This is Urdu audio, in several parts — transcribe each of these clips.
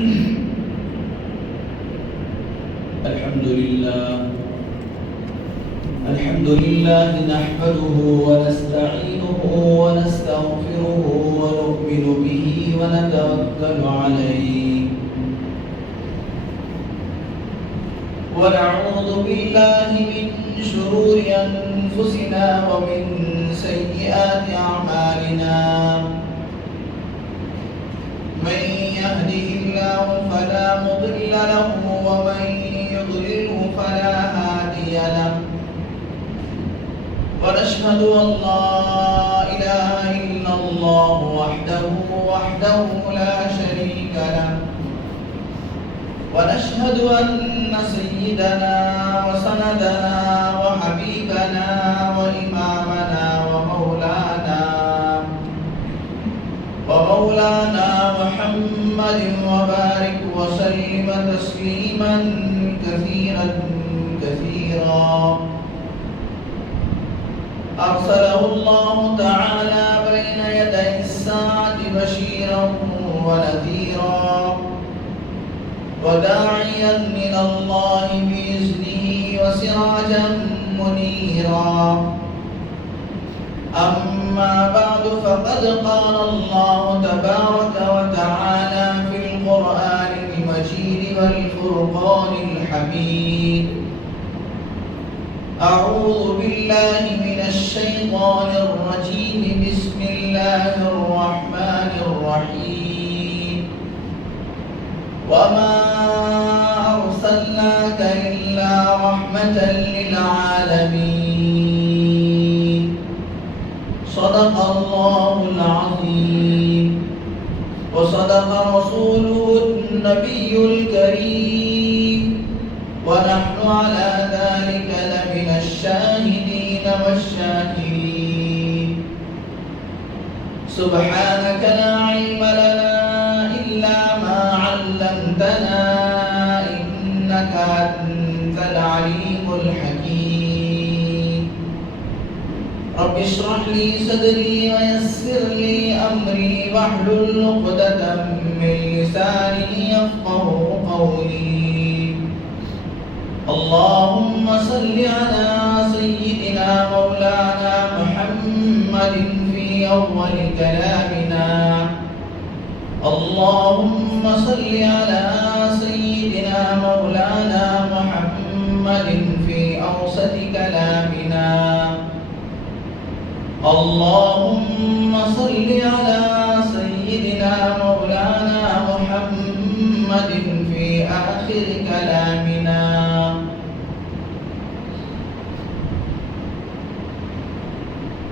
الحمد لله نحمده ونستعينه ونستغفره ونؤمن به ونتوكل عليه ونعوذ بالله من شرور أنفسنا ومن سيئات أعمالنا من يهده الله فلا مضل له ومن يضلله فلا هادي له ونشهد أن لا إله إلا الله وحده لا شريك له ونشهد أن سيدنا وسندنا وحبيبنا وإمامنا ومولانا محمد وبارك وسلم تسليما كثيرا أرسله الله تعالى بين يدي الساعة بشيرا ونذيرا وداعيا إلى الله بإذنه وسراجا منيرا أما بعد فقد قال الله تبارك وتعالى في القرآن المجيد والفرقان الحميد أعوذ بالله من الشيطان الرجيم بسم الله الرحمن الرحيم وما أرسلناك إلا رحمة للعالمين صدق الله العظيم وصدق رسوله النبي الكريم ونحن على ذلك لمن الشاهدين والشاكرين سبحانك لا علم لنا إلا ما علمتنا إنك أنت العليم الحكيم رب اشرح لي صدري ويسر لي أمري واحلل عقدة من لساني يفقهوا قولي اللهم صل على سيدنا مولانا محمد في أول كلامنا اللهم صل على سيدنا مولانا محمد في أوسط كلامنا اللهم صل على سيدنا مولانا محمد في آخر كلامنا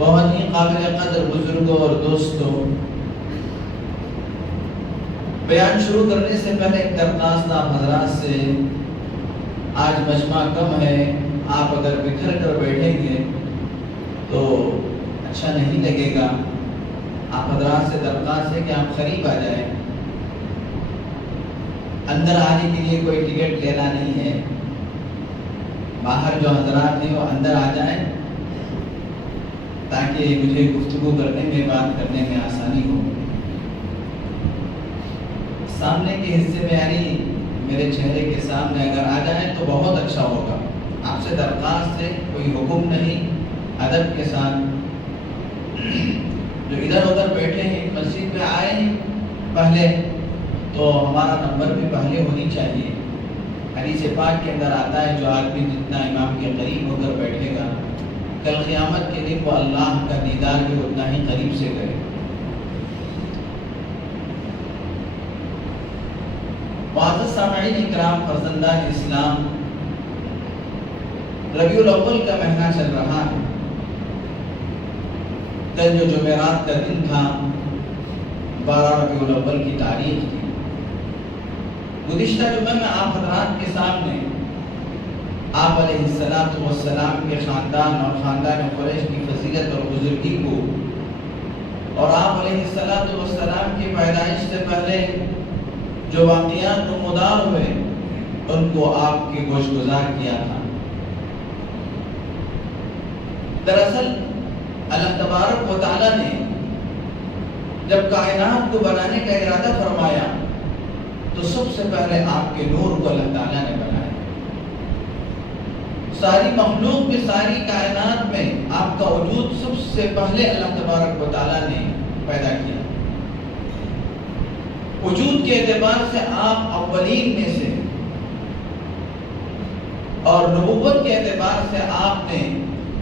بہت ہی قابل قدر بزرگوں اور دوستوں، بیان شروع کرنے سے پہلے ایک درخواست آپ حضرات سے، آج مجمع کم ہے، آپ اگر بکھر کر بیٹھیں گے تو اچھا نہیں لگے گا۔ آپ حضرات سے درخواست ہے کہ آپ قریب آ جائیں، اندر آنے کے لیے کوئی ٹکٹ لینا نہیں ہے، باہر جو حضرات ہیں وہ اندر آ جائیں تاکہ مجھے گفتگو کرنے میں، بات کرنے میں آسانی ہو۔ سامنے کے حصے میں یعنی میرے چہرے کے سامنے اگر آ جائیں تو بہت اچھا ہوگا۔ آپ سے درخواست ہے، کوئی حکم نہیں، ادب کے ساتھ۔ جو ادھر ادھر بیٹھے ہیں مسجد میں آئے ہیں پہلے تو ہمارا نمبر بھی پہلے ہونی چاہیے۔ حدیث پاک کے اندر آتا ہے جو آدمی جتنا امام کے قریب ہو کر بیٹھے گا کل قیامت کے دن وہ اللہ کا دیدار بھی اتنا ہی قریب سے کرے۔ معزز سامعین اکرام، فرزندان اسلام، ربیع الاول کا مہینہ چل رہا ہے۔ کل جو جمعرات کا دن تھا 12 ربیع الاول کی تاریخ تھی۔ گزشتہ جمعہ میں آپ حضرات کے سامنے آپ علیہ السلام کے خاندان اور خاندان قریش کی فضیلت اور بزرگی کو، اور آپ علیہ السلام کی پیدائش سے پہلے جو واقعات نمودار ہوئے ان کو آپ کے گوش گزار کیا تھا۔ دراصل اللہ تبارک و تعالیٰ نے جب کائنات کو بنانے کا ارادہ فرمایا تو سب سے پہلے آپ کے نور کو اللہ تعالیٰ نے بنایا۔ ساری مخلوق میں، ساری کائنات میں آپ کا وجود سب سے پہلے اللہ تبارک و تعالیٰ نے پیدا کیا۔ وجود کے اعتبار سے آپ اولین میں سے، اور نبوت کے اعتبار سے آپ نے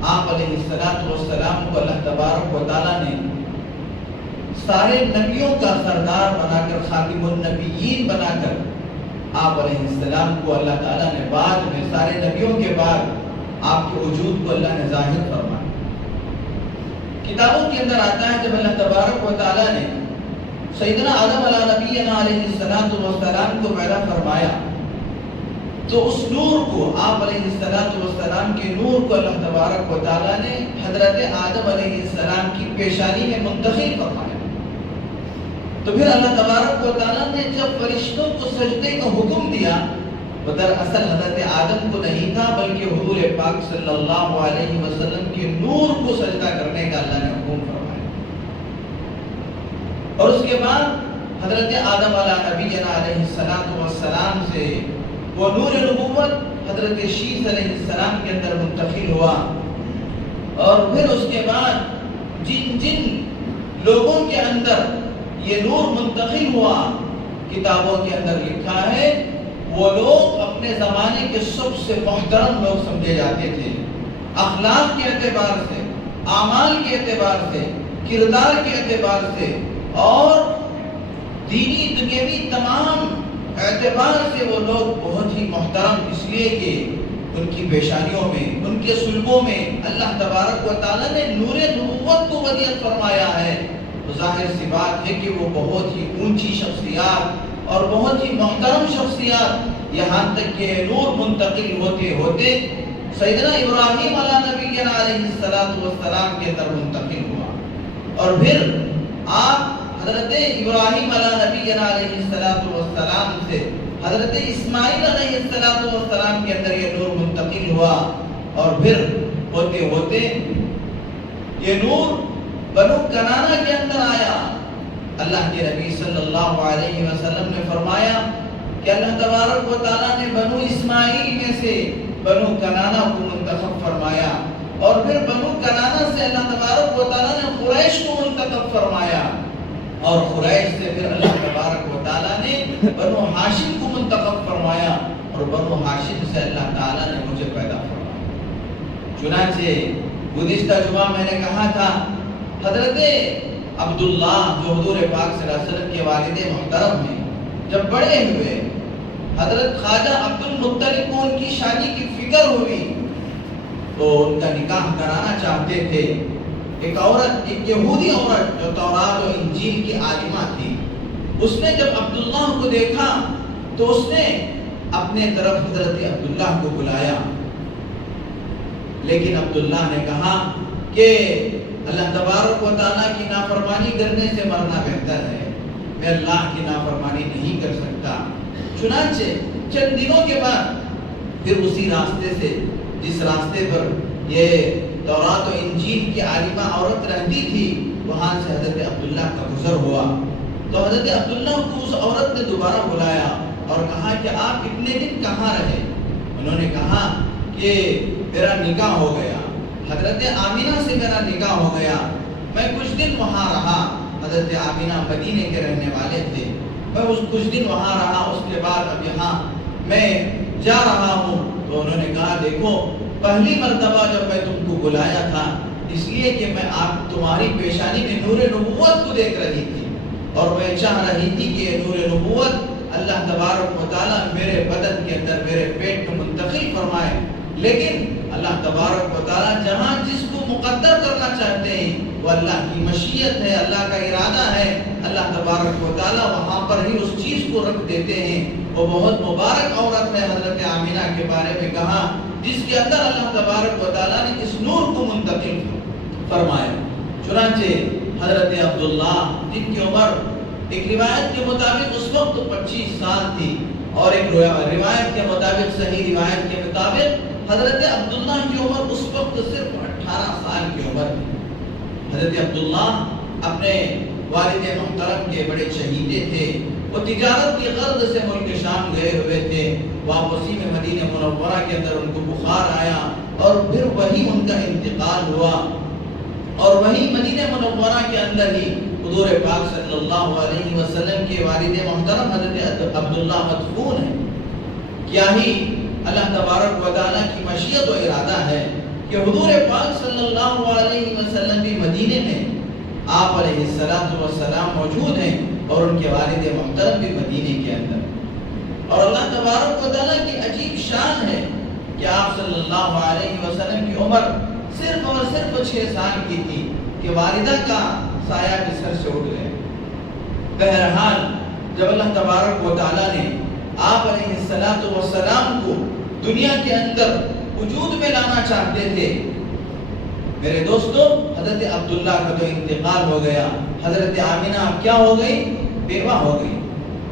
آپ علیہ السلام کو اللہ تبارک و تعالیٰ نے سارے نبیوں کا سردار بنا کر، خاتم النبیین بنا کر آپ علیہ السلام کو اللہ تعالیٰ نے بعد میں، سارے نبیوں کے بعد آپ کے وجود کو اللہ نے ظاہر فرمایا۔ کتابوں کے اندر آتا ہے جب اللہ تبارک و تعالیٰ نے سیدنا آدم علیہ نبینا علیہ السلام کو پیدا فرمایا تو اس نور کو، آپ علیہ السلام کے نور کو اللہ تبارک و تعالیٰ نے حضرت آدم علیہ السلام کی پیشانی میں منتقل فرمایا۔ تو پھر اللہ تبارک و تعالیٰ نے جب فرشتوں کو سجدے کا حکم دیا تو دراصل حضرت آدم کو نہیں تھا بلکہ حضور پاک صلی اللہ علیہ وسلم کے نور کو سجدہ کرنے کا اللہ نے حکم فرمایا۔ اور اس کے بعد حضرت آدم علیہ السلام سے وہ نور نبوت حضرت شیس علیہ السلام کے اندر منتقل ہوا، اور پھر اس کے بعد جن جن لوگوں کے اندر یہ نور منتقل ہوا، کتابوں کے اندر لکھا ہے وہ لوگ اپنے زمانے کے سب سے محترم لوگ سمجھے جاتے تھے، اخلاق کے اعتبار سے، اعمال کے اعتبار سے، کردار کے اعتبار سے، اور دینی دنیاوی تمام اعتبار سے وہ لوگ بہت ہی محترم، اس لیے کہ ان کی پیشانیوں میں، ان کے سلبوں میں اللہ تبارک و تعالیٰ نے نور نبوت کو ودیعت فرمایا ہے۔ تو ظاہر سی بات ہے کہ وہ بہت ہی اونچی شخصیات اور بہت ہی محترم شخصیات، یہاں تک کہ نور منتقل ہوتے ہوتے سیدنا ابراہیم علیہ السلام کے اندر منتقل ہوا، اور پھر آپ حضرت ابراہیم علیہ السلام سے حضرت اسماعیل علیہ السلام کے اندر یہ نور منتقل ہوا، اور پھر ہوتے ہوتے یہ نور بنو کنانہ کے اندر آیا۔ اللہ کے نبی صلی اللہ علیہ وسلم نے فرمایا کہ اللہ تبارک و تعالیٰ نے بنو اسماعیل میں سے بنو کنانہ کو منتخب فرمایا، اور پھر بنو کنانہ سے اللہ تبارک و تعالیٰ نے قریش کو منتخب فرمایا، اور قریش سے پھر اللہ تبارک و تعالیٰ نے بنو ہاشم کو منتخب فرمایا، اور بنو ہاشم سے اللہ تعالیٰ نے مجھے پیدا فرمایا۔ چنانچہ گزشتہ جمعہ میں نے کہا تھا حضرت عبداللہ جو حضور پاک صلی اللہ علیہ وسلم کے والد محترم ہیں، جب بڑے ہوئے حضرت خواجہ عبد المطلب کو ان کی شادی کی فکر ہوئی تو ان کا نکاح کرانا چاہتے تھے، ایک عورت، ایک یہودی عورت جو تورات و انجیل کی عالمہ تھی، اس نے جب عبداللہ کو دیکھا تو اس نے اپنے طرف حضرت عبداللہ کو بلایا، لیکن عبداللہ نے کہا کہ اللہ تبارک و تعالیٰ کی نافرمانی کرنے سے مرنا بہتر ہے، میں اللہ کی نافرمانی نہیں کر سکتا۔ چنانچہ چند دنوں کے بعد پھر اسی راستے سے، جس راستے پر یہ تورات و انجیل کی عالمہ عورت رہتی تھی، وہاں سے حضرت عبداللہ کا گزر ہوا تو حضرت عبداللہ کو اس عورت نے دوبارہ بلایا اور کہا کہ آپ اتنے دن کہاں رہے؟ انہوں نے کہا کہ میرا نکاح ہو گیا، حضرت آمینہ سے میرا نکاح ہو گیا، میں کچھ دن وہاں رہا۔ حضرت آمینہ مدینے کے رہنے والے تھے، میں کچھ دن وہاں رہا، اس کے بعد اب یہاں میں جا رہا ہوں۔ تو انہوں نے کہا دیکھو، پہلی مرتبہ جب میں تم کو بلایا تھا اس لیے کہ میں آپ تمہاری پیشانی میں نور نبوت کو دیکھ رہی تھی اور میں چاہ رہی تھی کہ یہ نور نبوت اللہ تبارک و تعالیٰ میرے بدن کے اندر، میرے پیٹ میں منتقل فرمائے، لیکن اللہ تبارک و تعالیٰ جہاں جس کو مقدر کرنا چاہتے ہیں وہ اللہ کی مشیت ہے، اللہ کا ارادہ ہے، اللہ تبارک و تعالیٰ وہاں پر ہی اس چیز کو رکھ دیتے ہیں۔ وہ بہت مبارک عورت ہے، حضرت آمینہ کے بارے میں کہا، جس کے اندر اللہ تبارک و تعالیٰ نے اس نور کو منتقل فرمایا۔ چنانچہ حضرت عبداللہ، جن کی عمر ایک روایت کے مطابق اس وقت 25 سال تھی اور ایک روایت کے مطابق، صحیح روایت کے مطابق حضرت عبداللہ کی عمر اس وقت صرف 18 سال کی عمر تھی۔ حضرت عبداللہ اپنے والد محترم کے بڑے چہیتے تھے، وہ تجارت کی غرض سے ملک شام گئے ہوئے تھے، واپسی میں مدینہ منورہ کے اندر ان کو بخار آیا اور پھر وہی ان کا انتقال ہوا، اور وہی مدینہ منورہ کے اندر ہی حضور پاک صلی اللہ علیہ وسلم کے والد محترم حضرت عبداللہ مدفون ہیں۔ کیا ہی اللہ تبارک و تعالیٰ کی مشیت و ارادہ ہے کہ حضور پاک صلی اللہ علیہ وسلم بھی مدینے میں آپ علیہ السلام موجود ہیں اور ان کے والد محترم بھی مدینے کے اندر، اور اللہ تبارک و تعالیٰ کی عجیب شان ہے کہ آپ صلی اللہ علیہ وسلم کی عمر صرف اور صرف 6 سال کی تھی کہ والدہ کا سایہ کے سر سے اٹھ گئے۔ بہرحال جب اللہ تبارک و تعالیٰ نے آپ علیہ السلام کو دنیا کے اندر وجود میں لانا چاہتے تھے، میرے دوستو، حضرت عبداللہ کا تو انتقال ہو گیا، حضرت آمینہ اب کیا ہو گئی؟ بیوہ ہو گئی۔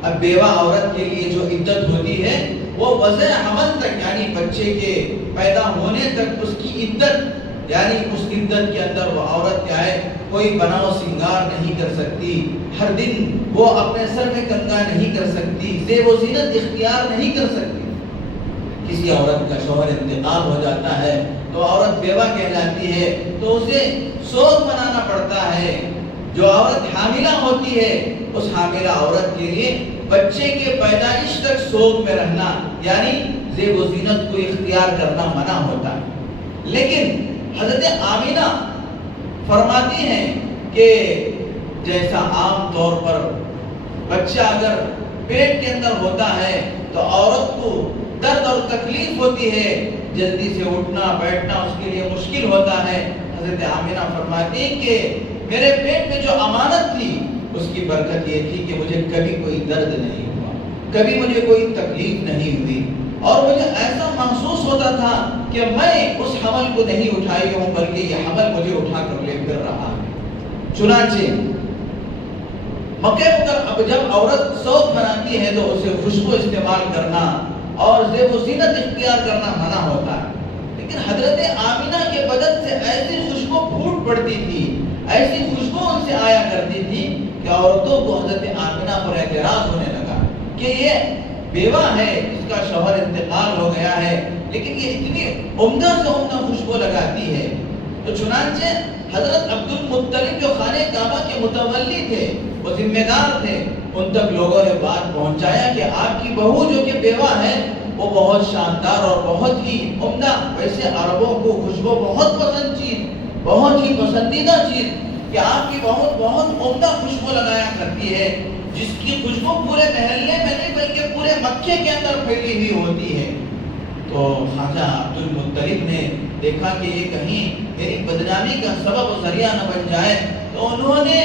اب بیوہ عورت کے لیے جو عدت ہوتی ہے وہ وضع حمل تک، یعنی بچے کے پیدا ہونے تک اس کی عدت، یعنی اس عدت کے اندر وہ عورت کیا ہے، کوئی بناؤ سنگار نہیں کر سکتی، ہر دن وہ اپنے سر میں کنگا نہیں کر سکتی، زیب و زینت اختیار نہیں کر سکتی۔ کسی عورت کا شوہر انتقال ہو جاتا ہے تو عورت بیوہ کہلاتی ہے، تو اسے سوگ منانا پڑتا ہے۔ جو عورت حاملہ ہوتی ہے اس حاملہ عورت کے لیے بچے کے پیدائش تک سوگ میں رہنا، یعنی زیب و زینت کو اختیار کرنا منع ہوتا ہے۔ لیکن حضرت آمینہ فرماتی ہیں کہ جیسا عام طور پر بچہ اگر پیٹ کے اندر ہوتا ہے تو عورت کو درد اور تکلیف ہوتی ہے، جلدی سے اٹھنا بیٹھنا اس کے لیے مشکل ہوتا ہے۔ حضرت آمینہ فرماتی ہیں کہ میرے پیٹ میں جو امانت تھی اس کی برکت یہ تھی کہ مجھے کبھی کوئی درد نہیں ہوا، کبھی مجھے کوئی تکلیف نہیں ہوئی، اور مجھے ایسا محسوس ہوتا تھا کہ میں اس حمل کو نہیں اٹھائی ہوں بلکہ یہ حمل مجھے اٹھا کر لے پھر رہا ہے۔ چنانچہ مکہ مکرمہ اب جب عورت سوگ مناتی ہے تو اسے خوشبو استعمال کرنا اور زیب و زینت اختیار کرنا منع ہوتا ہے، لیکن حضرت آمینہ کے بدن سے ایسی خوشبو پھوٹ پڑتی تھی، ایسی خوشبو ان سے آیا کرتی تھی کہ عورتوں کو حضرت آمینہ پر اعتراض ہونے لگا کہ یہ بیوہ ہے، اس کا شوہر انتقال ہو گیا ہے، لیکن یہ اتنی عمدہ سے عمدہ خوشبو لگاتی ہے۔ تو چنانچہ حضرت عبد المطلب جو خانہ کعبہ کے متولی تھے، وہ ذمہ دار تھے، ان تک لوگوں نے بات پہنچایا کہ آپ کی بہو جو کہ بیوہ ہے وہ بہت شاندار اور بہت ہی عمدہ، ویسے عربوں کو خوشبو بہت پسند چیز، بہت ہی پسندیدہ چیز، کہ آپ کی بہت عمدہ خوشبو لگایا کرتی ہے، جس کی خوشبو پورے محلے میں نہیں بلکہ پورے مکے کے اندر پھیلی ہوئی ہوتی ہے۔ تو خواجہ عبد المطلب نے دیکھا کہ یہ کہیں میری بدنامی کامیابی کا سبب و ذریعہ نہ بن جائے، تو انہوں نے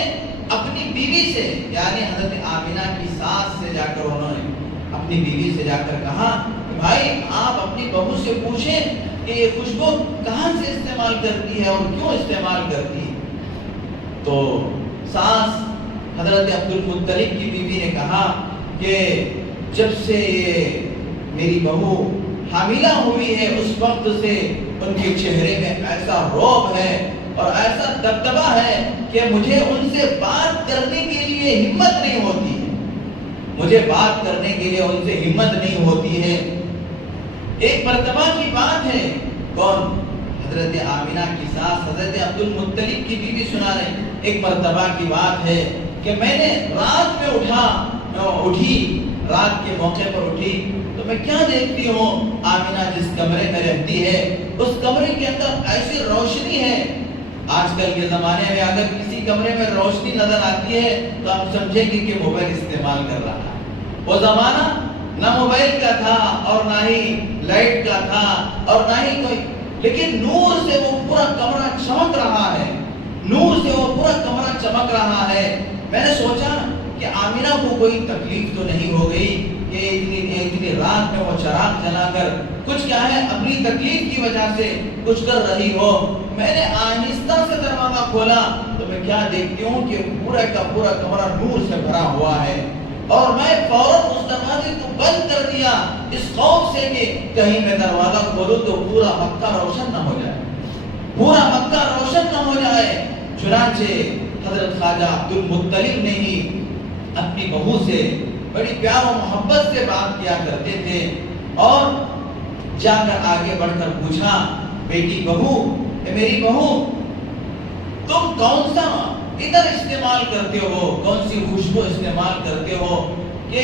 اپنی بیوی سے یعنی حضرت آمینہ کی ساس سے جا کر انہوں نے اپنی بیوی سے جا کر کہا کہ بھائی آپ اپنی بہو سے پوچھیں کہ یہ خوشبو کہاں سے استعمال کرتی ہے اور کیوں استعمال کرتی ہے۔ تو ساس حضرت عبد المطلب کی بیوی نے کہا کہ جب سے یہ میری بہو حاملہ ہوئی ہے اس وقت سے ان کے چہرے میں ایسا رعب ہے اور ایسا دبدبہ ہے کہ مجھے ان سے بات کرنے کے لیے ہمت نہیں ہوتی ہے، مجھے بات کرنے کے لیے ان سے ہمت نہیں ہوتی ہے۔ ایک مرتبہ کی بات ہے، کون؟ حضرت آمینہ کی ساس حضرت عبد المطلب کی بیوی سنا رہے ہیں۔ ایک مرتبہ کی بات ہے کہ میں نے رات میں اٹھی رات کے موقع پر اٹھی تو میں کیا دیکھتی ہوں، آمینہ جس کمرے میں رہتی ہے اس کمرے کے اندر ایسی روشنی ہے، آج کل کے زمانے میں اگر کسی کمرے میں روشنی نظر آتی ہے تو ہم سمجھیں گے کہ موبائل استعمال کر رہا ہے۔ وہ زمانہ نہ موبائل کا تھا اور نہ ہی لائٹ کا تھا اور نہ ہی کوئی، لیکن نور سے وہ پورا کمرہ چمک رہا ہے، نور سے وہ پورا کمرہ چمک رہا ہے۔ میں نے سوچا کہ آمینہ کو کوئی تکلیف تو نہیں ہو گئی کہ اتنی رات میں وہ چراغ جلا کر کچھ کیا ہے اپنی تکلیف کی وجہ سے کچھ کر رہی ہو۔ میں نے آہستہ سے دروازہ کھولا تو میں کیا دیکھتی ہوں کہ پورا کا پورا کمرہ نور سے بھرا ہوا ہے، اور میں فوراً اس دروازے کو بند کر دیا اس خوف سے کہ کہیں میں دروازہ کھولوں تو پورا مکہ روشن نہ ہو جائے، پورا مکہ روشن نہ ہو جائے۔ چنانچہ حضرت خواجہ عبد المطلب نے ہی اپنی بہو سے بڑی پیار و محبت سے بات کیا کرتے تھے، اور جا کر آگے بڑھ کر پوچھا، بیٹی بہو، میری بہو، تم کون سا ادھر استعمال کرتے ہو، کون سی خوشبو استعمال کرتے ہو کہ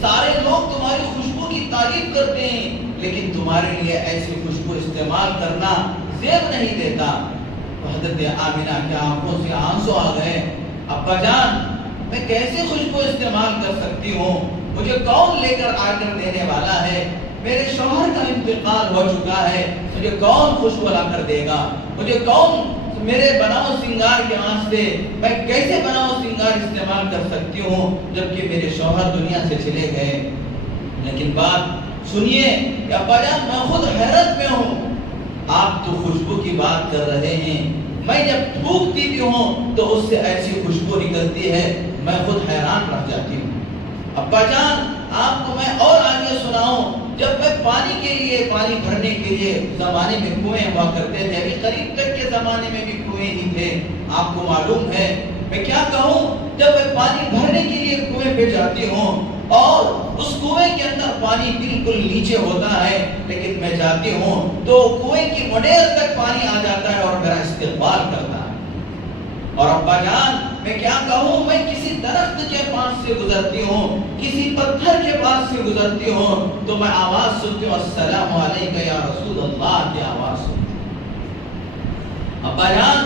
سارے لوگ تمہاری خوشبو کی تعریف کرتے ہیں لیکن تمہارے لیے ایسی خوشبو استعمال کرنا زیب نہیں دیتا۔ حضرت آمینہ کی آنکھوں سے آنسو آ گئے، ابا جان میں کیسے خوشبو استعمال کر سکتی ہوں، مجھے کون لے کر آ کر دینے والا ہے، میرے شوہر کا انتقال ہو چکا ہے، مجھے کون خوشبو لا کر دے گا، مجھے کون میرے بناؤ سنگار کے واسطے میں کیسے بناؤ سنگار استعمال کر سکتی ہوں جبکہ میرے شوہر دنیا سے چلے گئے۔ لیکن بات سنیے کہ ابا جان میں خود حیرت میں ہوں، آپ تو خوشبو کی بات کر رہے ہیں، میں جب تھوکتی بھی ہوں تو اس سے ایسی خوشبو نکلتی ہے میں خود حیران رہ جاتی ہوں۔ ابا جان آپ کو میں اور آگے سناؤں، جب میں پانی کے لیے پانی بھرنے کے لیے زمانے میں کنویں ہوا کرتے تھے، ابھی قریب تک کے زمانے میں بھی کنویں ہی تھے، آپ کو معلوم ہے میں کیا کہوں، جب میں پانی بھرنے کے لیے کنویں پہ جاتی ہوں اور اس کنویں کے اندر پانی بالکل نیچے ہوتا ہے لیکن میں جاتی ہوں تو کنویں کی مڈیر تک پانی آ جاتا ہے اور میرا استقبال کرتا ہے۔ اور ابا جان میں کیا کہوں، میں کسی درخت کے پاس سے گزرتی ہوں، کسی پتھر کے پاس سے گزرتی ہوں تو میں آواز سنتی ہوں السلام علیکم یا رسول اللہ کی آواز سنتی ہوں۔ ابا جان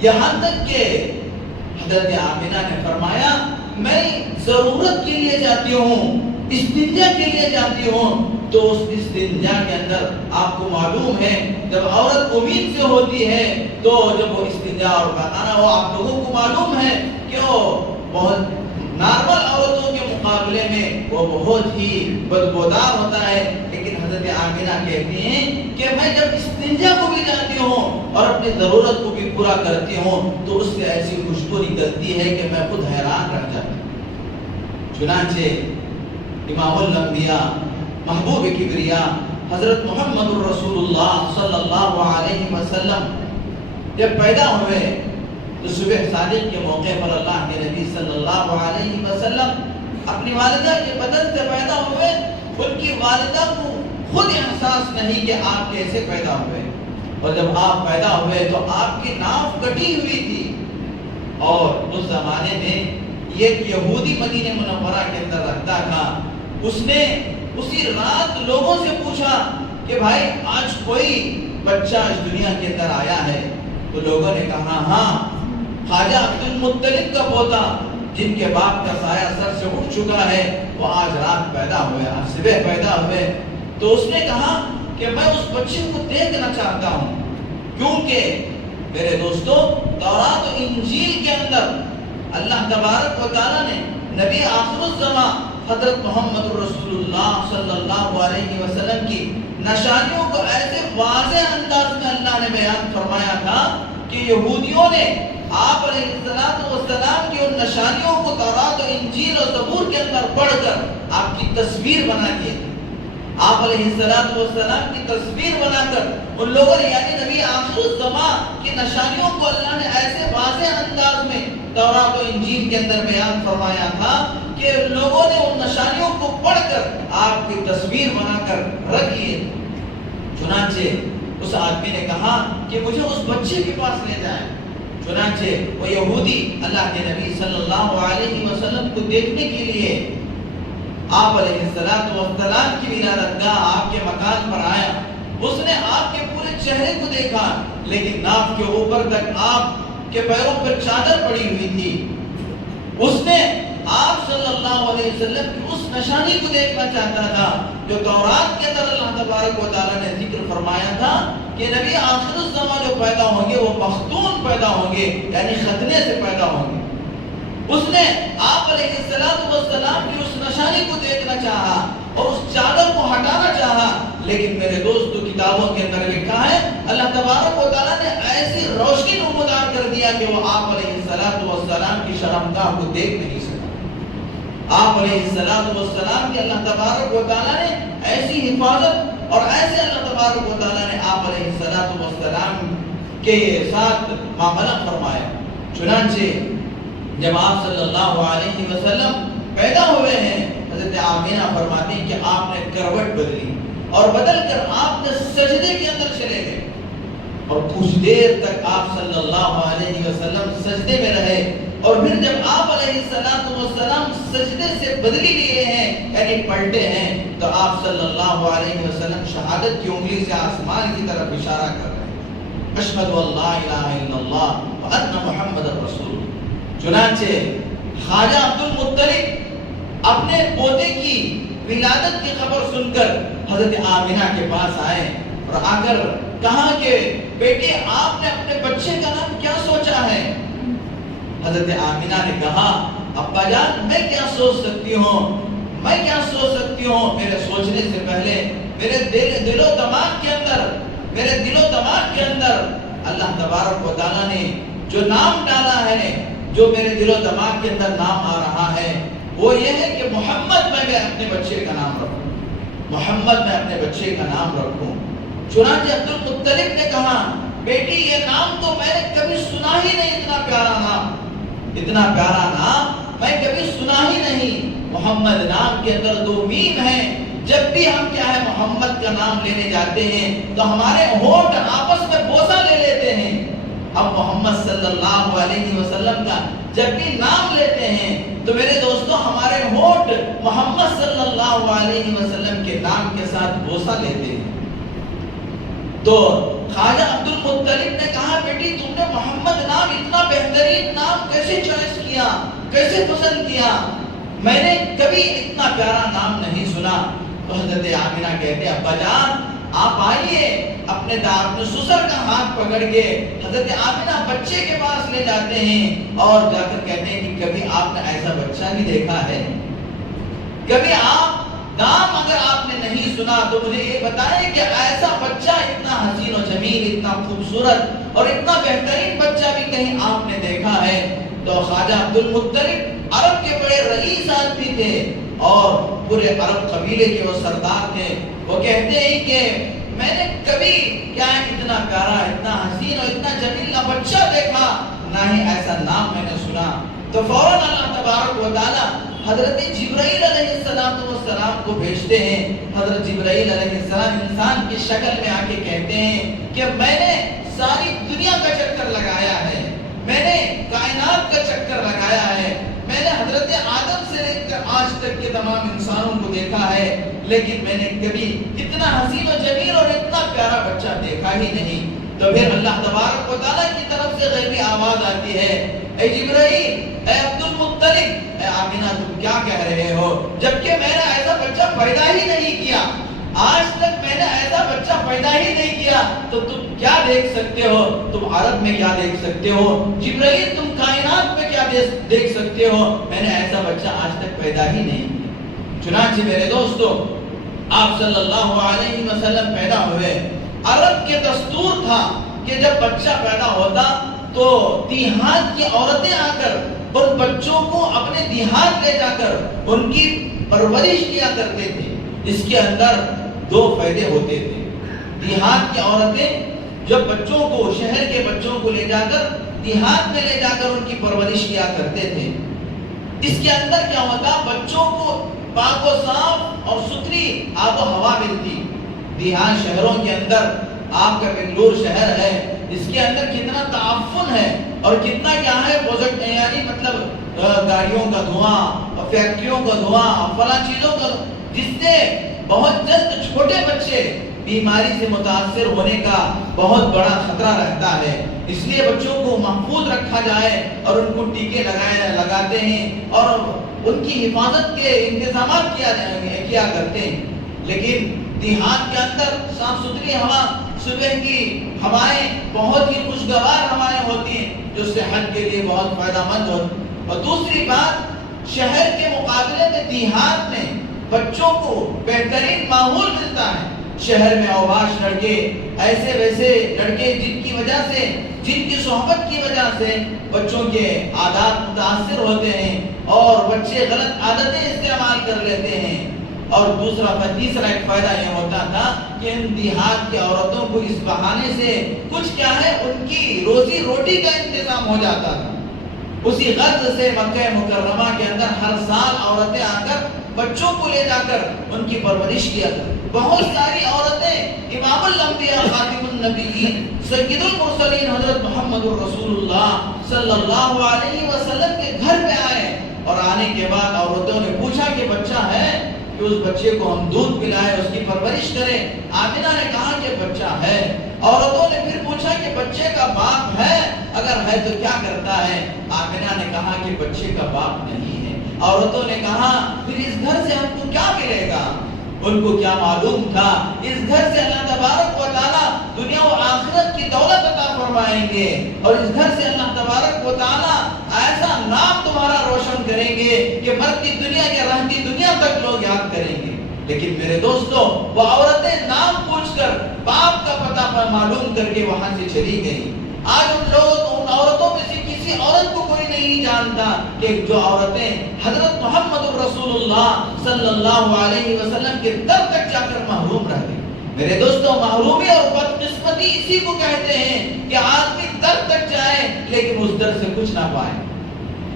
یہاں تک کہ حضرت آمینہ نے فرمایا میں ضرورت کے لیے جاتی ہوں، استنجا کے لیے جاتی ہوں تو اس استنجا کے اندر آپ کو معلوم ہے جب عورت امید سے ہوتی ہے تو جب وہ استنجا اور پاخانہ ہو، آپ لوگوں کو معلوم ہے کہ وہ بہت نارمل عورتوں کے مقابلے میں وہ بہت ہی بدبودار ہوتا ہے، لیکن حضرت آمینہ کہتی ہیں کہ میں جب استنجا کو بھی جاتی ہوں اور اپنی ضرورت کو بھی پورا کرتی ہوں تو اس سے ایسی خوشبو نکلتی ہے کہ میں خود حیران رہ جاتی ہوں۔ چنانچہ امام الانبیاء محبوب کبریا حضرت محمد الرسول اللہ صلی اللہ علیہ وسلم جب پیدا ہوئے تو صبح صادق کے موقع پر اللہ کے نبی صلی اللہ علیہ وسلم اپنی والدہ کے بدن سے پیدا ہوئے، ان کی والدہ کو خود احساس نہیں کہ آپ کیسے پیدا ہوئے، اور جب آپ پیدا ہوئے تو آپ کی ناف کٹی ہوئی تھی، اور اس زمانے میں ایک یہودی مدینہ منورہ کے اندر رہتا تھا، اس نے اسی رات لوگوں سے پوچھا کہ بھائی آج کوئی بچہ اس دنیا کے اندر آیا ہے؟ تو لوگوں نے کہا ہاں خواجہ عبد المطلب کا پوتا جن کے باپ کا سایہ سر سے اٹھ چکا ہے وہ آج رات پیدا ہوئے، آج صبح پیدا ہوئے۔ تو اس نے کہا کہ میں اس بچے کو دیکھنا چاہتا ہوں کیونکہ میرے دوستو تورات و انجیل کے اندر اللہ تبارک و تعالیٰ نے نبی آخر الزمان حضرت محمد رسول اللہ صلی اللہ علیہ وسلم کی نشانیوں کو ایسے واضح انداز میں اللہ نے بیان فرمایا تھا کہ یہودیوں نے آپ علیہ السلام کی ان نشانیوں کو تورات و انجیل اور زبور کے اندر پڑھ کر آپ کی تصویر بنا دیے تھے. آپ علیہ السلام کی تصویر بنا کر ان لوگوں نے یعنی نبی آخر الزمان کی نشانیوں کو اللہ نے ایسے واضح انداز میں تورات و انجیل کے اندر بیان فرمایا تھا کہ لوگوں نے ان نشانیوں کو پڑھ کر آپ کی تصویر بنا کر رکھ لیے. چنانچہ اس آدمی نے کہا کہ مجھے اس بچے کے پاس لے جائیں. چنانچہ وہ یہودی اللہ کے نبی صلی اللہ علیہ وسلم کو دیکھنے کے لیے آپ علیہ السلام کی ولادت گاہ آپ کے مکان پر آیا. اس نے آپ کے پورے چہرے کو دیکھا لیکن ناف کے اوپر تک آپ کے پیروں پر چادر پڑی ہوئی تھی. اس نے آپ صلی اللہ علیہ وسلم کی اس نشانی کو دیکھنا چاہتا تھا جو تورات کے اندر اللہ تبارک و تعالیٰ نے ذکر فرمایا تھا کہ نبی آخر الزمان جو پیدا ہوں گے وہ مختون پیدا ہوں گے یعنی ختنے سے پیدا ہوں گے. اس نے آپ علیہ السلام کی اس نشانی کو دیکھنا چاہا اور اس چادر کو ہٹانا چاہا لیکن میرے دوستو کتابوں کے اندر لکھا ہے اللہ تبارک و تعالیٰ نے ایسی روشنی نمودار کر دیا کہ وہ آپ علیہ السلام کی شرمگاہ کو دیکھ نہیں سکا. آپ علیہ السلام کی اللہ تبارک و تعالیٰ نے ایسی حفاظت اور ایسے اللہ تبارک و تعالیٰ نے آپ علیہ السلام کے ساتھ معاملہ فرمایا. چنانچہ جب آپ صلی اللہ علیہ وسلم پیدا ہوئے ہیں حضرت آمینہ فرماتی ہیں کہ آپ نے کروٹ بدلی اور بدل کر آپ نے سجدے کے اندر چلے گئے اور کچھ دیر تک آپ صلی اللہ علیہ وسلم سجدے میں رہے. اور پھر جب آپ علیہ السلام سجدے سے بدلی لیے ہیں یعنی پلٹے ہیں تو آپ صلی اللہ علیہ وسلم شہادت کی انگلی سے آسمان کی طرف اشارہ کر رہے ہیں اشہد ان لا الہ الا اللہ وان محمد رسول. چنانچہ خواجہ عبد المطلب اپنے پوتے کی ولادت کی خبر سن کر حضرت آمینہ کے پاس آئے اور آ کر کہا کہ بیٹے آپ نے اپنے بچے کا نام کیا سوچا ہے؟ حضرت آمینہ نے کہا ابا جان میں کیا سوچ سکتی ہوں میرے سوچنے سے پہلے میرے دل و دماغ کے اندر اللہ تبارک و تعالیٰ نے جو نام ڈالا ہے جو میرے دل و دماغ کے اندر نام آ رہا ہے وہ یہ ہے کہ محمد میں اپنے بچے کا نام رکھوں. چنانچہ عبد المطلب نے کہا بیٹی یہ نام تو میں نے کبھی سنا ہی نہیں. اتنا پیارا نام میں کبھی سنا ہی نہیں. محمد نام کے اندر 2 میم ہیں. جب بھی ہم کیا ہے محمد کا نام لینے جاتے ہیں تو ہمارے ہونٹ آپس میں بوسہ لے لیتے ہیں. ہم محمد صلی اللہ علیہ وسلم کا جب بھی نام لیتے ہیں تو میرے دوستوں ہمارے ہونٹ محمد صلی اللہ علیہ وسلم کے نام کے ساتھ بوسہ لیتے ہیں. تو خواجہ عبد المطلب نے کہا بیٹی تم نے محمد نام اتنا بہترین نام کیسے چوائس کیا, کیسے پسند کیا؟ میں نے کبھی اتنا پیارا نام نہیں سنا. تو حضرت آمینہ کہتے ابا جان آپ آئیے. اپنے سسر کا ہاتھ پکڑ کے حضرت آمینہ بچے کے پاس لے جاتے ہیں اور جا کر کہتے ہیں کہ کبھی آپ نے ایسا بچہ بھی دیکھا ہے؟ کبھی نام اگر آپ نے نہیں سنا تو مجھے یہ بتائیں کہ ایسا بچہ اتنا حسین و جمیل, اتنا خوبصورت اور اتنا بہترین بچہ بھی کہیں آپ نے دیکھا ہے؟ تو خواجہ عبد المطلب عرب کے بڑے رئیس آدمی تھے اور پورے عرب قبیلے کے وہ سردار تھے. وہ کہتے ہیں کہ میں نے کبھی کیا اتنا پیارا, اتنا حسین اور اتنا جمیل نہ بچہ دیکھا, نہ ہی ایسا نام میں نے سنا. تو فوراً اللہ تبارک و تعالیٰ حضرت جبرائیل علیہ السلام کو بھیجتے ہیں. حضرت جبرائیل علیہ السلام انسان کی شکل میں آ کے کہتے ہیں کہ میں نے ساری دنیا کا چکر لگایا ہے, میں نے کائنات کا چکر لگایا ہے, میں نے حضرت آدم سے لے کر آج تک کے تمام انسانوں کو دیکھا ہے, لیکن میں نے کبھی اتنا حسین و جمیل اور اتنا پیارا بچہ دیکھا ہی نہیں. تو پھر اللہ تبارک و تعالیٰ کی طرف سے غیبی آواز آتی ہے اے جبرائیل, اے عبد المطلب, اے آمینہ تم کیا کہہ رہے ہو جبکہ میں نے ایسا بچہ پیدا ہی نہیں کیا. آج تک میں نے ایسا بچہ پیدا ہی نہیں کیا، تو تم کیا دیکھ سکتے ہو؟ تم عرب میں کیا دیکھ سکتے ہو؟ جبرائیل تم کائنات میں کیا دیکھ سکتے ہو؟ میں نے ایسا بچہ آج تک پیدا ہی نہیں کیا۔ چنانچہ میرے دوستو، آپ صلی اللہ علیہ وسلم پیدا ہوئے، عرب کے دستور تھا کہ جب بچہ پیدا ہوتا تو دیہات کی عورتیں آ کر ان بچوں کو اپنے دیہات لے جا کر ان کی پرورش کیا کرتے تھے۔ اس کے اندر دو فائدے ہوتے تھے۔ دیہات کی عورتیں جب بچوں کو، شہر کے بچوں کو لے جا کر دیہات میں لے جا کر ان کی پرورش کیا کرتے تھے، اس کے اندر کیا ہوتا؟ بچوں کو پاک و صاف اور ستھری آب و ہوا ملتی۔ دیہات شہروں کے اندر، آپ کا بنگلور شہر ہے، اس کے اندر کتنا تعفن ہے اور کتنا کیا ہے پروجیکٹ، یعنی مطلب گاڑیوں کا دھواں، فیکٹریوں کا دھواں، فلاں چیزوں کا، جس سے بہت جلد چھوٹے بچے بیماری سے متاثر ہونے کا بہت بڑا خطرہ رہتا ہے۔ اس لیے بچوں کو محفوظ رکھا جائے اور ان کو ٹیکے لگاتے ہیں اور ان کی حفاظت کے انتظامات کیا کرتے ہیں۔ لیکن دیہات کے اندر صاف ستھری ہوا، صبح کی ہوائیں بہت ہی خوشگوار ہوائیں ہوتی ہیں جو صحت کے لیے بہت فائدہ مند ہوتی ہیں۔ اور دوسری بات، شہر کے مقابلے میں دیہات میں بچوں کو بہترین ماحول ملتا ہے۔ شہر میں اوباش لڑکے، ایسے ویسے لڑکے جن کی وجہ سے، جن کی صحبت کی وجہ سے بچوں کے عادات متاثر ہوتے ہیں اور بچے غلط عادتیں استعمال کر لیتے ہیں۔ اور تیسرا ایک فائدہ یہ ہوتا تھا کہ ان دیہات کی عورتوں کو اس بہانے سے کچھ کیا ہے، ان کی روزی روٹی کا انتظام ہو جاتا تھا۔ اسی غرض سے مکہ مکرمہ کے اندر ہر سال عورتیں آ کر بچوں کو لے جا کر ان کی پرورش کیا کرتی۔ بہت ساری عورتیں امام الانبیاء خاتم النبیین سید المرسلین حضرت محمد الرسول اللہ صلی اللہ علیہ وسلم کے گھر پہ آئے، اور آنے کے بعد عورتوں نے پوچھا کہ بچہ ہے کہ اس بچے کو ہم دودھ پلائیں، اس کی پرورش کریں۔ آمنہ نے کہا کہ بچہ ہے۔ عورتوں نے پھر پوچھا کہ بچے کا باپ ہے؟ اگر ہے تو کیا کرتا ہے؟ آمنہ نے کہا کہ بچے کا باپ نہیں ہے۔ عورتوں نے کہا پھر اس گھر سے ہم کو کیا ملے گا؟ ان کو کیا معلوم تھا اس گھر سے اللہ تبارک و تعالیٰ دنیا و آخرت کی دولت عطا فرمائیں گے، اور اس گھر سے اللہ تبارک و تعالیٰ ایسا نام تمہارا روشن کریں گے کہ مرتی دنیا کے رہتی دنیا تک لوگ یاد کریں گے۔ لیکن میرے دوستو، وہ عورتیں نام پوچھ کر باپ کا پتہ معلوم کر کے وہاں سے چلی گئی۔ آج ان عورتوں میں سے کسی عورت کو کوئی نہیں جانتا کہ جو عورتیں حضرت محمد الرسول اللہ صلی اللہ علیہ وسلم کے در تک جا کر محروم رہ گئی۔ میرے دوستو، محرومی اور بدقسمتی اسی کو کہتے ہیں کہ آدمی در تک جائے لیکن اس در سے کچھ نہ پائے۔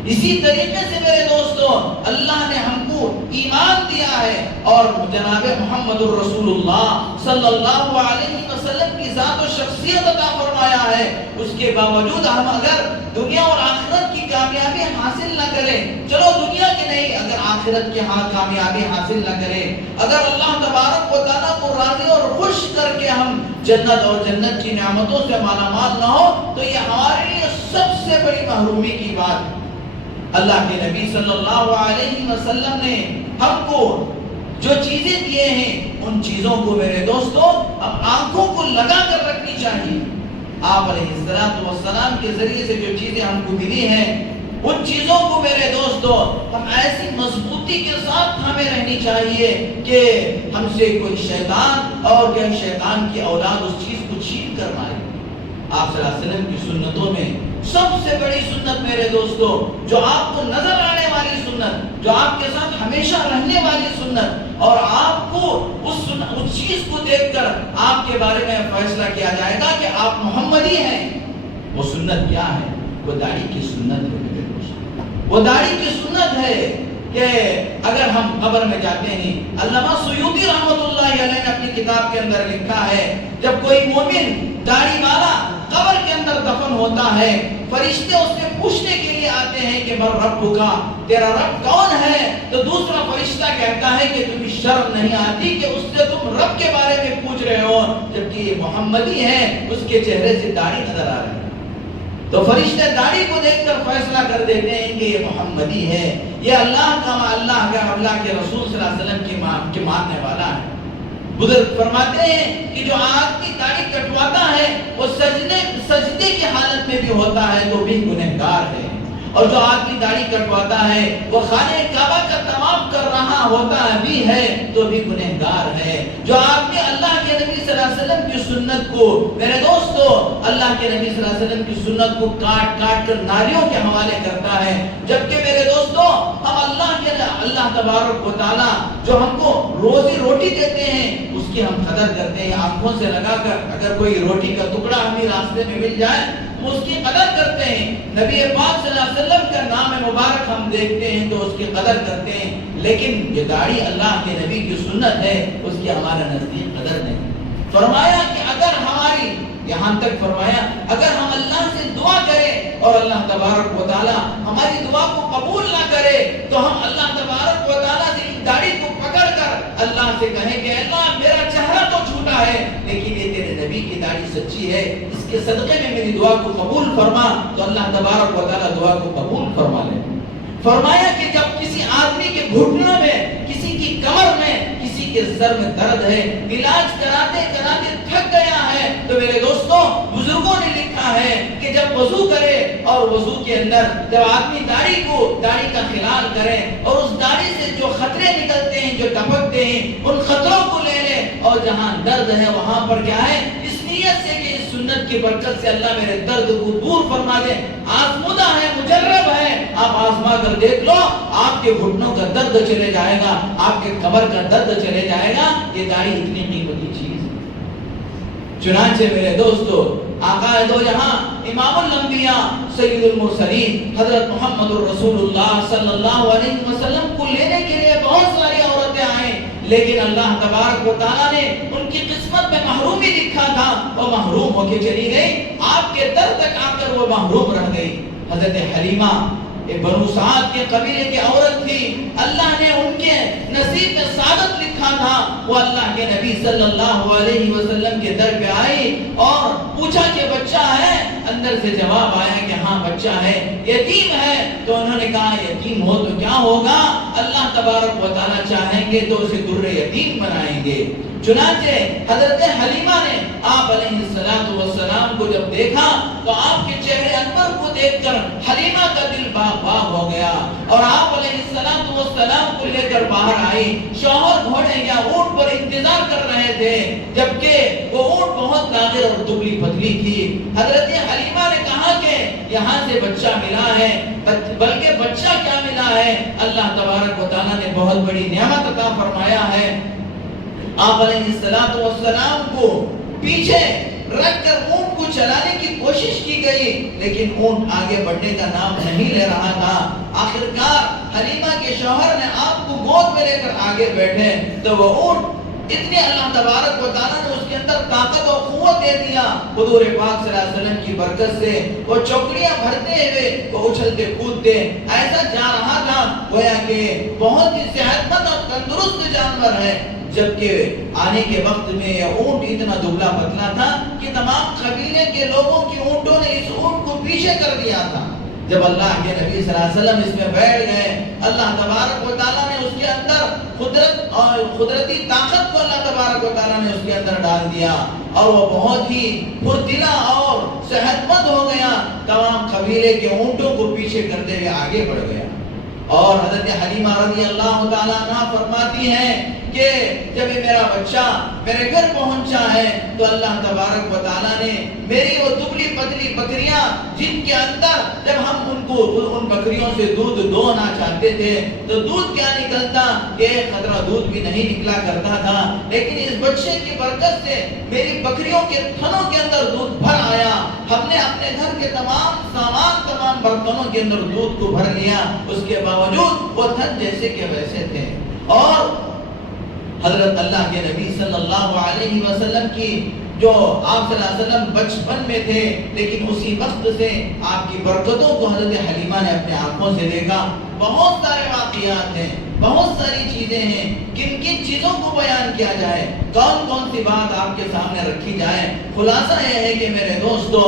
اسی طریقے سے میرے دوستو، اللہ نے ہم کو ایمان دیا ہے اور جناب محمد الرسول اللہ صلی اللہ علیہ وسلم کی ذات و شخصیت عطا فرمایا ہے۔ اس کے باوجود ہم اگر دنیا اور آخرت کی کامیابی حاصل نہ کریں، چلو دنیا کی نہیں، اگر آخرت کی کامیابی حاصل نہ کریں، اگر اللہ تبارک و تعالیٰ کو راضی اور خوش کر کے ہم جنت اور جنت کی نعمتوں سے مالا مال نہ ہو، تو یہ ہمارے لیے سب سے بڑی محرومی کی بات ہے۔ اللہ کے نبی صلی اللہ علیہ وسلم نے ہم کو جو چیزیں دیے ہیں، ان چیزوں کو میرے دوستو ہم آنکھوں کو لگا کر رکھنی چاہیے۔ آپ علیہ السلام کے ذریعے سے جو چیزیں ہم کو ملی ہیں، ان چیزوں کو میرے دوستو ہم ایسی مضبوطی کے ساتھ ہمیں رہنی چاہیے کہ ہم سے کوئی شیطان اور کہ شیطان کی اولاد اس چیز کو چھین کر مارے۔ آپ صلی اللہ علیہ وسلم کی سنتوں میں سب سے بڑی سنت میرے دوستو، جو آپ کو نظر آنے والی سنت، جو آپ کے ساتھ ہمیشہ رہنے والی سنت، اور آپ کو اس چیز کو دیکھ کر آپ کے بارے میں فیصلہ کیا جائے گا کہ آپ محمدی ہیں، وہ سنت کیا ہے؟ وہ داڑھی کی سنت ہے میرے دوستو۔ وہ داڑھی کی سنت ہے کہ اگر ہم قبر میں جاتے ہیں، علامہ سیوطی رحمۃ اللہ علیہ نے اپنی کتاب کے اندر لکھا ہے، جب کوئی مومن داڑھی والا قبر کے اندر دفن ہوتا ہے، فرشتے اس سے پوچھنے کے لیے آتے ہیں کہ من رب کا، تیرا رب کون ہے؟ تو دوسرا فرشتہ کہتا ہے کہ تمہیں شرم نہیں آتی کہ اس سے تم رب کے بارے میں پوچھ رہے ہو، جبکہ یہ محمدی ہے، اس کے چہرے سے داڑھی نظر آ رہی ہے۔ تو فرشتے داڑھی کو دیکھ کر فیصلہ کر دیتے ہیں کہ یہ محمدی ہے، یہ اللہ کے رسول صلی اللہ علیہ وسلم کی ماننے والا ہے۔ بزرگ فرماتے ہیں کہ جو آدمی داڑھی کٹواتا ہے وہ سجدے کی حالت میں بھی ہوتا ہے تو بھی گنہگار ہے، اور جو آدمی داڑھی کٹواتا ہے وہ خانہ کعبہ کا طواف کر رہا ہوتا بھی ہے تو بھی گنہگار ہے۔ جو آدمی اللہ کے نبی صلی اللہ علیہ وسلم کی سنت کو، میرے دوستو، اللہ کے نبی صلی اللہ علیہ وسلم کی سنت کو کاٹ کاٹ کر ناریوں کے حوالے کرتا ہے، جبکہ میرے دوستو ہم اللہ تبارک و تعالی جو ہم کو روزی روٹی دیتے ہیں اس کی ہم قدر کرتے ہیں، آنکھوں سے لگا کر اگر کوئی روٹی کا ٹکڑا ہمیں راستے میں مل جائے اس کی قدر کرتے ہیں، نبی پاک صلی اللہ علیہ وسلم کا نام مبارک ہم دیکھتے ہیں تو اس کی قدر کرتے ہیں، لیکن یہ داڑھی اللہ کے نبی کی سنت ہے اس کی ہمارا نزدیک قدر نہیں۔ فرمایا کہ اگر ہماری، یہاں تک فرمایا اگر ہم اللہ سے دعا کریں اور اللہ تبارک و تعالی ہماری دعا کو قبول نہ کرے تو ہم اللہ تبارک و تعالی سے اس داڑھی کو پکڑ کر اللہ سے کہیں کہ اللہ میرا چہرہ تو چھوٹا ہے لیکن یہ تیرے نبی کی داڑھی سچی ہے، اس کے صدقے میں میری دعا کو قبول فرما، تو اللہ تبارک و تعالی دعا کو قبول فرما لے۔ فرمایا کہ جب کسی آدمی کے گھٹنوں میں، کسی کی کمر میں، کسی کے سر میں درد ہے، علاج کراتے کراتے تھک گیا ہے، تو میرے دوستوں بزرگوں نے لکھا ہے کہ جب وضو کرے اور وضو کے اندر جب آدمی داڑھی کا خلال کرے اور اس داڑھی سے جو خطرے نکلتے ہیں، جو ٹپکتے ہیں، ان خطروں کو لے لے اور جہاں درد ہے وہاں پر کیا ہے، اس نیت سے کہ اس سنت کی برکت سے اللہ میرے درد کو دور فرما دے، آزمودہ ہے، مجرب ہے، آپ آزما کر دیکھ لو، آپ کے گھٹنوں کا درد چلے جائے گا، آپ کے کمر کا درد چلے جائے گا۔ یہ داڑھی اتنی قیمتی چیز ہے۔ چنانچہ میرے دوستو آقا دو جہاں امام الانبیاء سید المرسلین حضرت محمد الرسول اللہ صلی اللہ علیہ وسلم کو لینے کے لیے بہت ساری عورتیں آئیں، لیکن اللہ تبارک و تعالیٰ نے ان کی قسمت میں محرومی لکھا تھا، وہ محروم ہو کے چلی گئی، آپ کے در تک آ کر وہ محروم رہ گئی۔ حضرت حلیمہ بنو سعد کے قبیلے کی عورت تھی، اللہ نے ان کے نصیب میں سعادت لکھا تھا، وہ اللہ کے نبی صلی اللہ علیہ وسلم کے در پہ آئی اور پوچھا کہ بچہ ہے، اندر سے جواب آیا کہ ہاں بچہ ہے، یتیم ہے، تو انہوں نے کہا یتیم ہو تو کیا ہوگا، اللہ تبارک و تعالیٰ چاہیں گے تو اسے در یتیم بنائیں گے۔ چنانچہ حضرت حلیمہ نے آپ علیہ السلام کو جب دیکھا تو آپ کے چہرے انور کو دیکھ کر حلیمہ کا دل باغ باغ ہو گیا اور آپ علیہ السلام کو لے کر باہر آئی۔ شوہر گھوڑے یا اونٹ پر انتظار کر رہے تھے، جبکہ وہ اونٹ بہت لاغر اور دبلی پتلی تھی۔ حضرت حلیمہ نے کہا کہ یہاں سے بچہ ملا ہے، بلکہ بچہ کیا ملا ہے، اللہ تبارک و تعالیٰ نے بہت بڑی نعمت عطا فرمایا ہے۔ آپ علیہ السلام کو پیچھے رکھ کر اونٹ کو چلانے کی کوشش کی گئی، لیکن اونٹ آگے بڑھنے کا نام نہیں لے رہا تھا۔ آخرکار حلیمہ کے شوہر نے آپ کو گود میں لے کر آگے بیٹھے تو وہ اونٹ اتنے اللہ تبارک و تعالیٰ نے اس کے اندر طاقت اور قوت دے دیا، حضور پاک صلی اللہ علیہ وسلم کی برکت سے وہ چوکڑیاں بھرتے ہوئے وہ اچھلتے کودتے ایسا جا رہا تھا گویا کہ بہت ہی صحت مند اور تندرست جانور ہے، جبکہ آنے کے وقت میں یہ اونٹ اتنا دبلا پتلا تھا کہ تمام قبیلے کے لوگوں کی اونٹوں نے اس اونٹ کو پیچھے کر دیا تھا۔ جب اللہ کے نبی صلی اللہ علیہ وسلم اس میں بیٹھ گئے، اللہ تبارک و تعالیٰ نے اس کے اندر قدرت اور قدرتی طاقت کو اللہ تبارک و تعالیٰ نے اس کے اندر ڈال دیا اور وہ بہت ہی پھرتیلا اور صحت مند ہو گیا، تمام قبیلے کے اونٹوں کو پیچھے کرتے ہوئے آگے بڑھ گیا۔ اور حضرت حلیمہ رضی اللہ تعالیٰ عنہ فرماتی ہیں کہ جب یہ میرا بچہ میرے گھر پہنچا ہے تو اللہ تبارک و تعالیٰ نے میری وہ دبلی پتلی بکریاں جن کے اندر جب ہم ان بکریوں سے دودھ دوہنا چاہتے تھے تو دودھ کیا نکلتا، ایک قطرہ دودھ بھی نہیں نکلا کرتا تھا، لیکن اس بچے کی برکت سے میری بکریوں کے تھنوں کے اندر دودھ بھر آیا۔ ہم نے اپنے گھر کے تمام سامان، تمام برتنوں کے اندر دودھ کو بھر لیا، اس کے باوجود وہ تھن جیسے کہ ویسے تھے۔ اور حضرت اللہ کے نبی صلی اللہ علیہ وسلم کی جو آپ صلی اللہ علیہ وسلم بچپن میں تھے، لیکن اسی وقت سے آپ کی برکتوں کو حضرت حلیمہ نے اپنے آنکھوں سے دیکھا۔ بہت سارے واقعات ہیں، بہت ساری چیزیں ہیں، کن کن چیزوں کو بیان کیا جائے، کون کون سی بات آپ کے سامنے رکھی جائے۔ خلاصہ یہ ہے کہ میرے دوستو،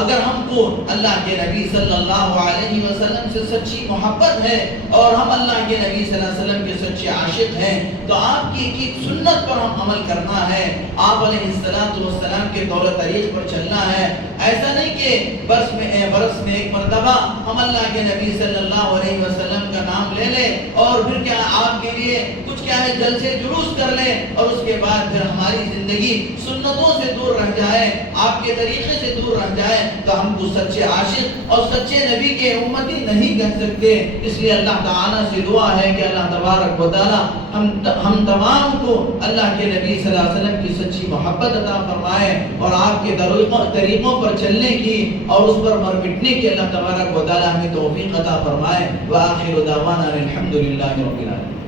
اگر ہم کو اللہ کے نبی صلی اللہ علیہ وسلم سے سچی محبت ہے اور ہم اللہ کے نبی صلی اللہ علیہ وسلم کے سچے عاشق ہیں تو آپ کی ایک سنت پر ہم عمل کرنا ہے، آپ علیہ السلام کے طور طریق پر چلنا ہے۔ ایسا نہیں کہ برس میں ایک مرتبہ ہم اللہ کے نبی صلی اللہ علیہ وسلم کا نام لے لیں اور پھر کیا آپ کے لیے کچھ کیا ہے جلسے جلوس کر لیں اور اس کے بعد پھر ہماری زندگی سنتوں سے دور رہ جائے، آپ کے طریقے سے دور رہ جائے تو ہم کو سچے عاشق اور سچے نبی کے امتی نہیں کہہ سکتے۔ اس لیے اللہ تعالیٰ سے دعا ہے کہ اللہ تبارک و تعالیٰ ہم تمام کو اللہ کے نبی صلی اللہ علیہ وسلم کی سچی محبت عطا فرمائے اور آپ کے طریقوں پر چلنے کی اور اس پر مر مٹنے کی اللہ تبارک و تعالیٰ ہمیں توفیق عطا فرمائے۔ وآخر دعوانا الحمدللہ رب العالمین۔